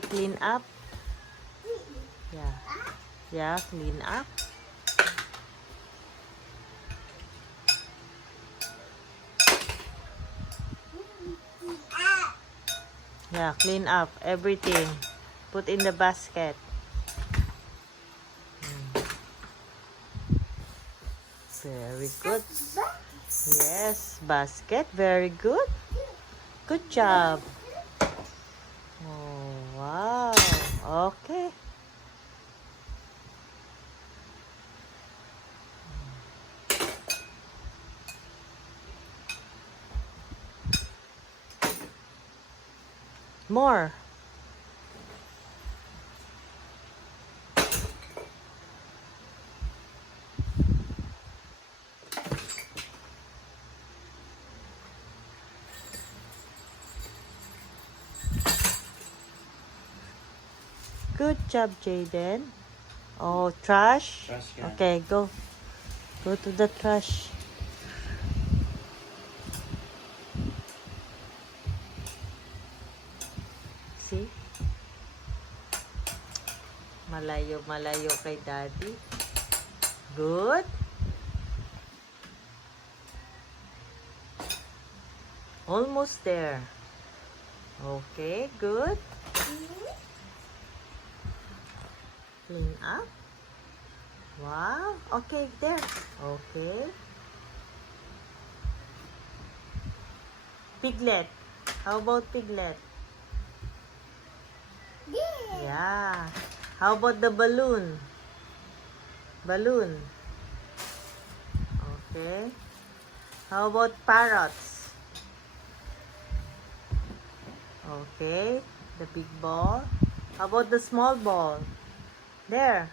Clean up. Yeah. Yeah, clean up. Yeah, clean up everything. Put in the basket. Very good. Yes, basket. Very good. Good job. Oh, wow. Okay. More. Good job, Jaden. Oh, trash? Trash can. Okay, go. Go to the trash. See? Malayo kay Daddy. Good. Almost there. Okay, good. Clean up. Wow. Okay, there. Okay. Piglet. How about piglet? Yeah. How about the balloon? Balloon. Okay. How about parrots? Okay. The big ball. How about the small ball? There.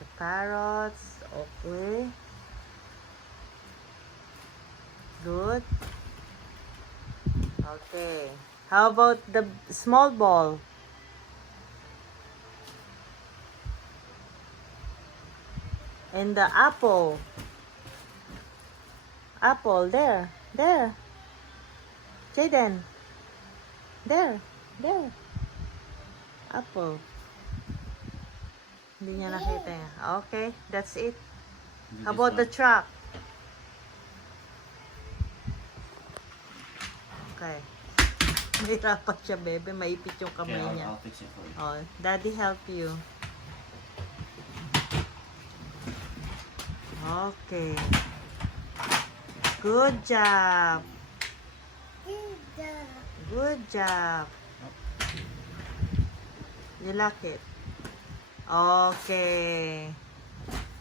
The parrots. Okay. Good. Okay. How about the small ball? And the apple. Apple. There. There. Jaden. There. There. Apple. Hindi niya nakita yan. Okay. That's it. How about the truck? Okay. Mahirapan siya, bebe. Maipit yung kamay Okay, niya. I'll fix it for you. Oh, Daddy help you. Okay. Good job. Good job. You lock it. Okay.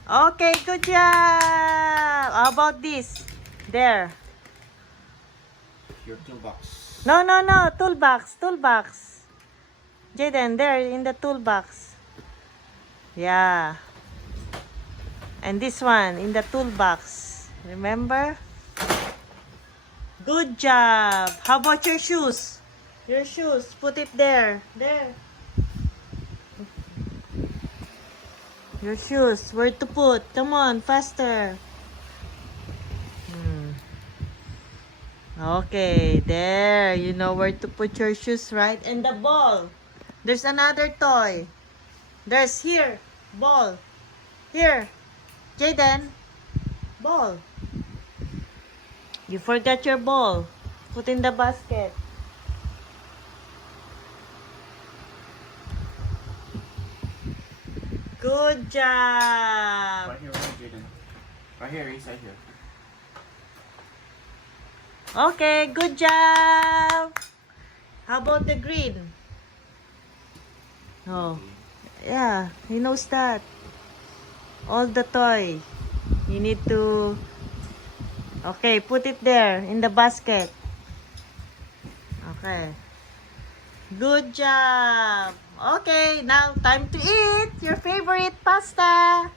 Okay, good job. How about this? There. Your toolbox. No, no, no. Toolbox. Toolbox. Jaden, there in the toolbox. Yeah. And this one in the toolbox. Remember? Good job. How about your shoes? Your shoes. Put it there. There. Your shoes. Where to put? Come on, faster. Okay, there. You know where to put your shoes, right? And the ball. There's another toy. There's here. Ball. Here. Jaden. Ball. You forgot your ball. Put in the basket. Good job. Right here, Jaden. Right here, inside here. Okay, good job. How about the green? Oh, yeah, he knows that. All the toy. You need to... Okay, put it there in the basket. Okay. Good job. Okay, now time to eat your favorite pasta.